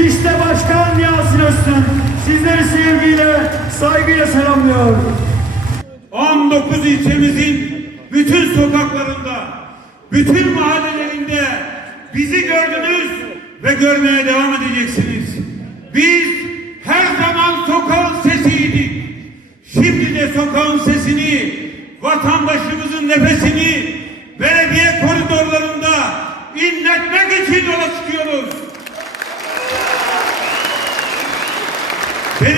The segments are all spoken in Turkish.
İşte Başkan Yasin Öztürk. Sizleri sevgiyle, saygıyla selamlıyor. 19 ilçemizin bütün sokaklarında, bütün mahallelerinde bizi gördünüz ve görmeye devam edeceksiniz. Biz her zaman sokağın sesiydik. Şimdi de sokağın sesini, vatandaşımızın nefesini belediye koridorlarında inletmek için yola çıkıyoruz.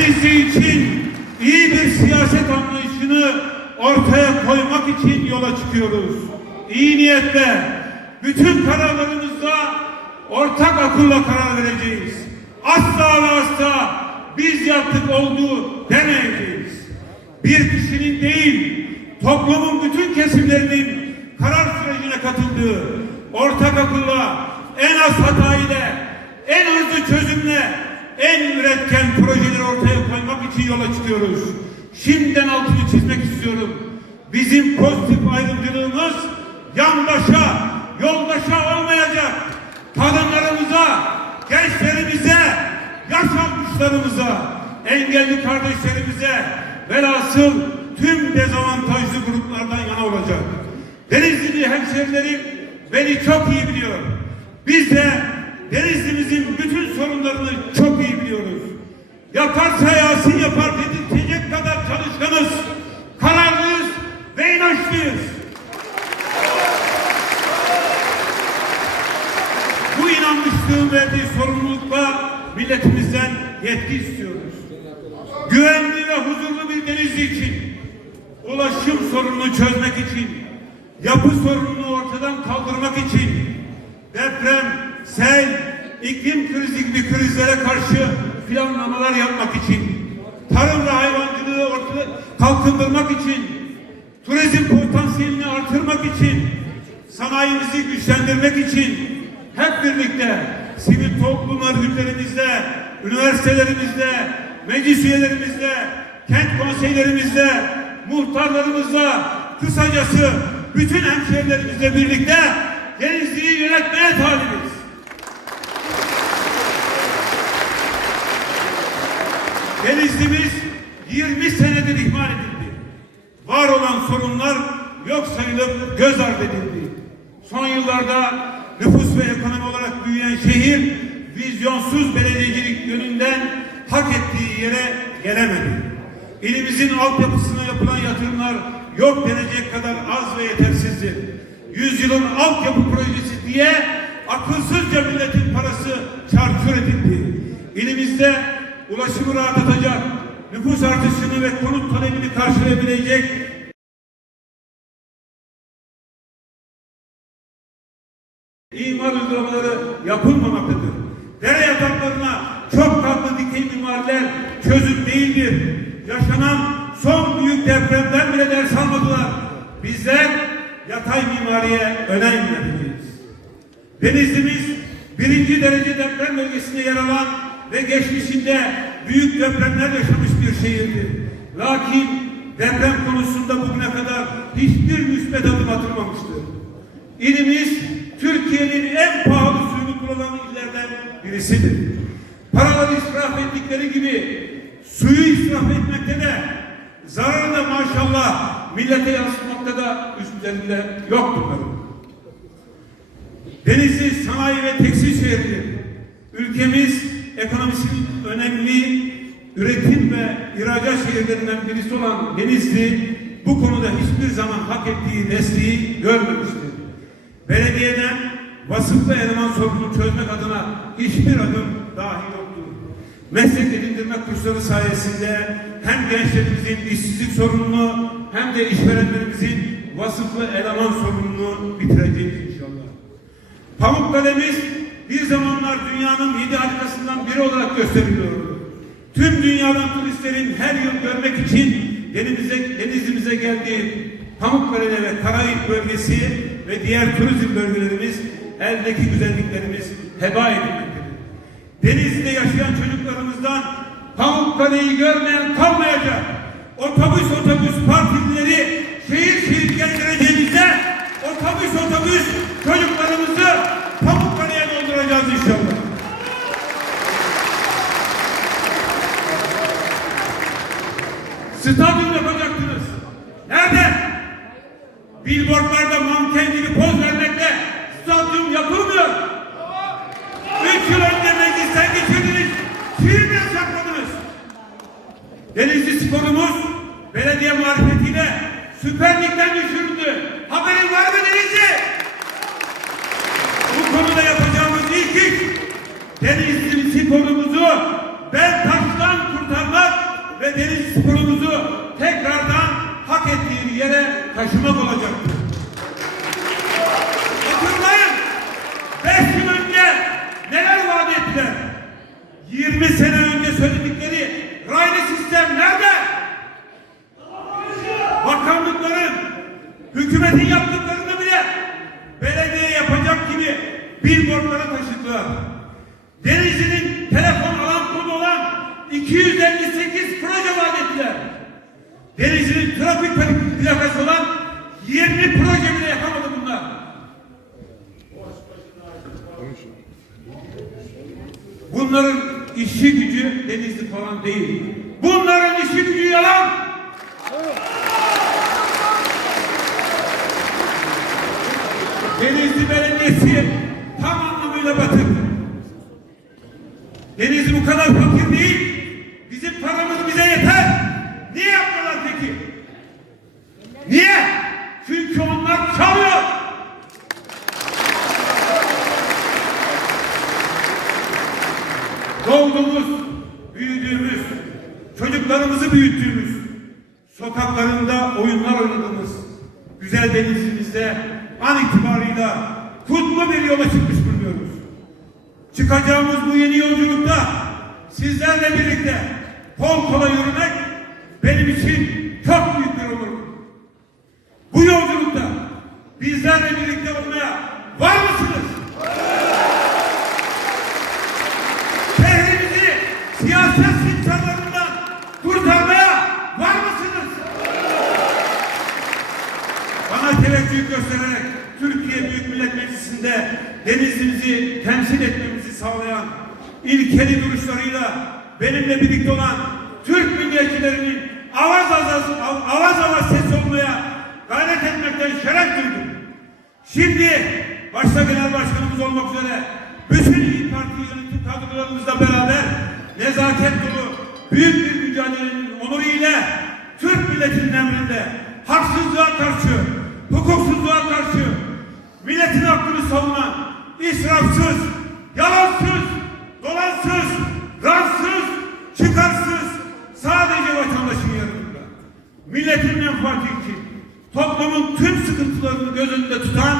Denizli için iyi bir siyaset anlayışını ortaya koymak için yola çıkıyoruz. İyi niyetle bütün kararlarımızda ortak akılla karar vereceğiz. Asla ve asla biz yaptık oldu demeyeceğiz. Bir kişinin değil, toplumun bütün kesimlerinin karar sürecine katıldığı ortak akılla en az hata ile en hızlı çözümle en üretken projeleri ortaya koymak için yola çıkıyoruz. Şimdiden altını çizmek istiyorum. Bizim pozitif ayrımcılığımız yandaşa, yoldaşa olmayacak. Kadınlarımıza, gençlerimize, yaş almışlarımıza, engelli kardeşlerimize velhasıl tüm dezavantajlı gruplardan yana olacak. Denizli hemşerilerim beni çok iyi biliyor. Biz de Denizli'mizin bütün sorunlarını çok iyi biliyoruz. Yaparsa Yasin yapar dedirtecek kadar çalışkanız, kararlıyız ve inançlıyız. Bu inanmışlığın verdiği sorumlulukla milletimizden yetki istiyoruz. Güvenli ve huzurlu bir Denizli için, ulaşım sorununu çözmek için, yapı sorununu ortadan kaldırmak için, deprem, sel, iklim krizi gibi krizlere karşı planlamalar yapmak için, tarım ve hayvancılığı ortada kalkındırmak için, turizm potansiyelini artırmak için, sanayimizi güçlendirmek için hep birlikte sivil toplum örgütlerimizle, üniversitelerimizle, meclis üyelerimizle, kent konseylerimizle, muhtarlarımızla, kısacası bütün hemşehrilerimizle birlikte Denizli'yi yönetmeye Denizli'miz 20 senedir ihmal edildi. Var olan sorunlar yok sayılıp göz ardı edildi. Son yıllarda nüfus ve ekonomi olarak büyüyen şehir vizyonsuz belediyecilik yönünden hak ettiği yere gelemedi. İlimizin altyapısına yapılan yatırımlar yok denecek kadar az ve yetersizdir. Yüzyılın altyapı projesi diye akılsızca milletin parası çarçur edildi. İlimizde ulaşımı rahatlatacak, nüfus artışını ve konut talebini karşılayabilecek imar uygulamaları yapılmamaktadır. Dere yataklarına çok katlı dikey mimariler çözüm değildir. Yaşanan son büyük depremden bile ders almadılar. Bizler yatay mimariye önem vereceğiz. Denizli'miz birinci derece deprem bölgesinde yer alan ve geçmişinde büyük depremler yaşamış bir şehirdir. Lakin deprem konusunda bugüne kadar hiçbir müsbet adım atılmamıştır. İlimiz Türkiye'nin en pahalı suyunu kullanan illerden birisidir. Paraları israf ettikleri gibi suyu israf etmekte de zararı da maşallah millete yansıtmakta da üstlerinde yok bunların. Denizli sanayi ve tekstil şehridir. Ülkemiz ekonomisinin önemli üretim ve ihracat şehirlerinden birisi olan Denizli bu konuda hiçbir zaman hak ettiği desteği görmemiştir. Belediyeden vasıflı eleman sorununu çözmek adına hiçbir adım dahi yoktur. Meslek edindirme kursları sayesinde hem gençlerimizin işsizlik sorununu hem de işverenlerimizin vasıflı eleman sorununu bitireceğiz inşallah. Pamukkale'miz bir zamanlar dünyanın yedi harikasından biri olarak gösteriliyordu. Tüm dünyadan turistlerin her yıl görmek için denimize, denizimize geldiği Pamukkale ve Karayip bölgesi ve diğer turizm bölgelerimiz eldeki güzelliklerimiz heba edilmektedir. Denizli'de yaşayan çocuklarımızdan Pamukkale'yi görmeyen kalmayacak. Otobüs otobüs partilileri şehir şehir gezdireceğimizde otobüs otobüs Sporumuz belediye marifetiyle Süper Lig'den düşürüldü. Haberin var mı Denizli? Bu konuda yapacağımız ilk iş Denizli sporumuzu ben taştan kurtarmak ve Denizli sporumuzu tekrardan hak ettiği yere taşımak olacaktır. 20 proje bile yapamadı bunlar. Bunların işi gücü denizli falan değil. Bunların işi gücü yalan. Denizli Belediyesi tam anlamıyla batık. Denizli bu kadar fakir değil. Çıkacağımız bu yeni yolculukta sizlerle birlikte kol kola yürümek benim için çok büyük bir onur. Bu yolculukta bizlerle birlikte olmaya var mısınız? şehrimizi siyaset simsallarından kurtarmaya var mısınız? Bana teveccüh göstererek Türkiye Büyük Millet Meclisi'nde denizimizi temsil etmemizi sağlayan ilkeli duruşlarıyla benimle birlikte olan Türk milliyetçilerinin avaz avaz, avaz avaz ses olmaya gayret etmekten şeref duydum. Şimdi başta genel başkanımız olmak üzere bütün İYİ Parti yönetim kadrolarımızla beraber nezaket dolu büyük bir mücadelenin onuru ile Türk milletinin emrinde haksızlığa karşı, hukuksuzluğa karşı milletin hakkını savunan israfsız, yalansız, dolansız, ransız, çıkarsız sadece vatandaşın yanında milletin menfaati için toplumun tüm sıkıntılarını göz önünde tutan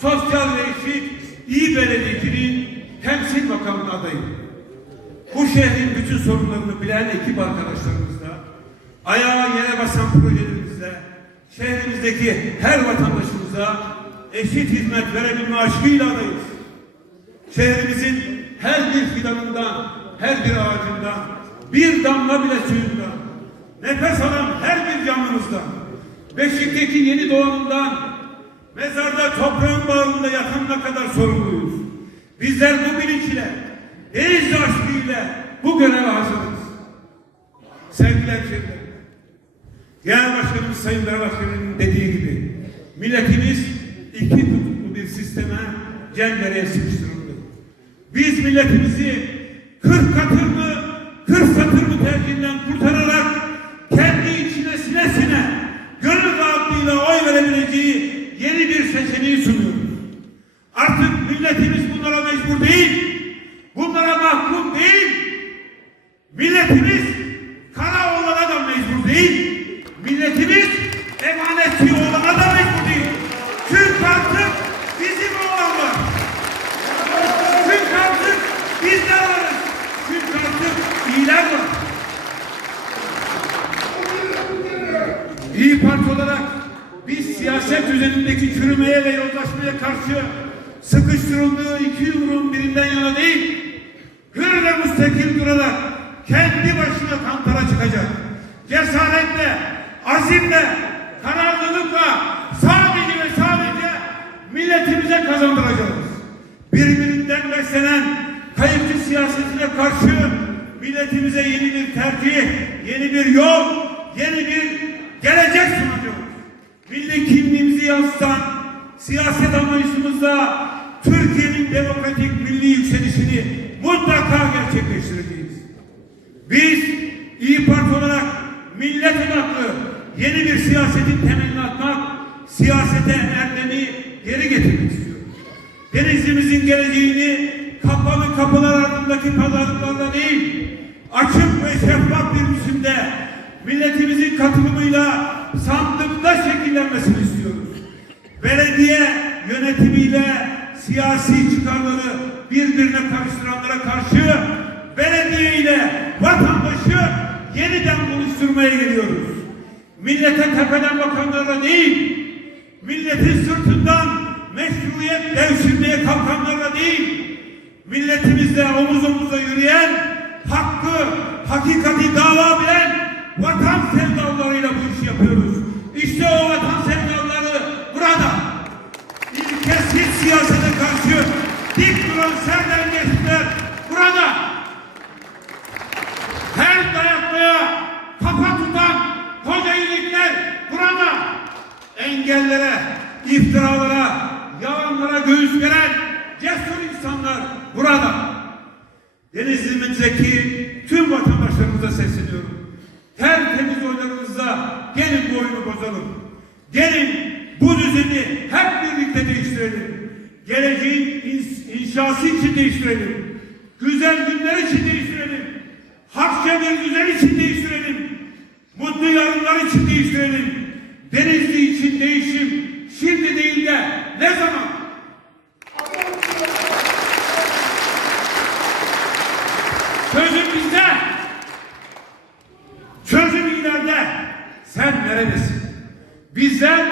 sosyal ve iyi belediyeciliğin temsil makamına adayım. Bu şehrin bütün sorunlarını bilen ekip arkadaşlarımızla, ayağa yere basan projelerimizle, şehrimizdeki her vatandaşımıza eşit hizmet verebilme aşkıyla adayız. Şehrimizin her bir fidanından, her bir ağacından, bir damla bile suyundan, nefes alan her bir canlımızdan, Beşik'teki yeni doğanından, mezarda toprağın bağrında yatanına kadar sorumluyuz. Bizler bu bilinç ile, deniz aşkıyla bu göreve hazırız. Sevgili hemşehrilerim, Genel Başkanımız Sayın Berbahçeli'nin dediği gibi milletimiz iki kutuplu bir sisteme cendereye sıkıştırıldı. Biz milletimizi kırk katır mı, kırk satır mı tercihinden kurtararak kendi içine sine sine gönül rahatlığıyla oy verebileceği yeni bir seçeneği sunuyoruz. Artık milletimiz bunlara mecbur değil, bunlara mahkum değil, milletimiz kara olana da mecbur değil, milletimiz emanetçi olana da mecbur değil. Çünkü artık bizim olanlar. Çünkü artık bizler varız. Çünkü artık iyiler var. İyi Parti olarak biz siyaset üzerindeki çürümeye ve yozlaşmaya karşı sıkıştırıldığı iki yumruğun birinden yana değil, hür ve müstakil durarak kendi başına kantara çıkacak. Cesaretle, azimle, kararlılıkla sadece ve sadece milletimize kazandıracağız. Birbirinden beslenen kayıpçı siyasetine karşı milletimize yeni bir tercih, yeni bir yol, yeni bir gelecek sunacağız. Milli kimliğimizi yansıtan siyaset anlayışımızda Türkiye'nin demokratik milli yükselişini mutlaka gerçekleştireceğiz. Biz İyi Parti olarak millet odaklı yeni bir siyasetin temelini atmak, siyasete erdemi geri getirmek istiyoruz. Denizlimizin geleceğini kapalı kapılar ardındaki pazarlıklarla değil, açık ve şeffaf bir biçimde milletimizin katılımıyla sandıkta şekillenmesini istiyoruz. Belediye yönetimiyle siyasi çıkarları birbirine karıştıranlara karşı belediye ile vatandaşı yeniden buluşturmaya geliyoruz. Millete tepeden bakanlarla değil, milletin sırtından meşruiyet devşirmeye kalkanlarla değil, milletimizle omuz omuza yürüyen, hakkı, hakikati dava bilen vatan sevdalarıyla bu işi yapıyoruz. İşte o vatan sevdaları burada. İlkesiz siyasete karşı dik duran serdar gençler burada. Her dayatmaya kafa tutan koca iyilikler burada. Engellere, iftiralara, yalanlara göğüs veren cesur insanlar burada. Denizli'mizdeki tüm vatandaşlarımıza sesleniyorum. Oylarınızla gelin bu oyunu bozalım. Gelin bu düzeni hep birlikte değiştirelim. Geleceğin inşası için değiştirelim. Güzel günler için değiştirelim. Hakça bir güzel için değiştirelim. Mutlu yarınlar için değiştirelim. Denizli için değişim şimdi değil de ne zaman? Çözüm bizde. Çözüm ileride. Sen neredesin? Bizler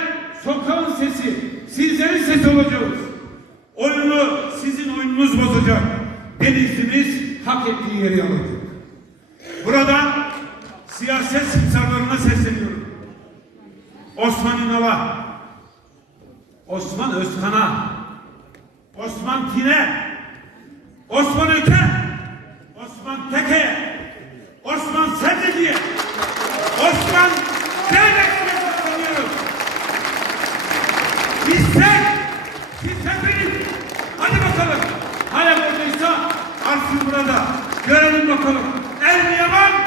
sokağın sesi, sizlerin sesi olacağız. Oyunu sizin oyununuz bozacak. Denizlimiz hak ettiği yeri alacak. Buradan siyaset simsarlarına sesleniyorum. Osman İnal'a, Osman Özkan'a, Osman Tine, Osman Öke, Osman Teke, Osman Seddi'ye, Osman Zeynep'e sesleniyorum. İstek, istek benim. Hadi bakalım. Hala buradaysa arşın burada. Görelim bakalım. El mi yaman?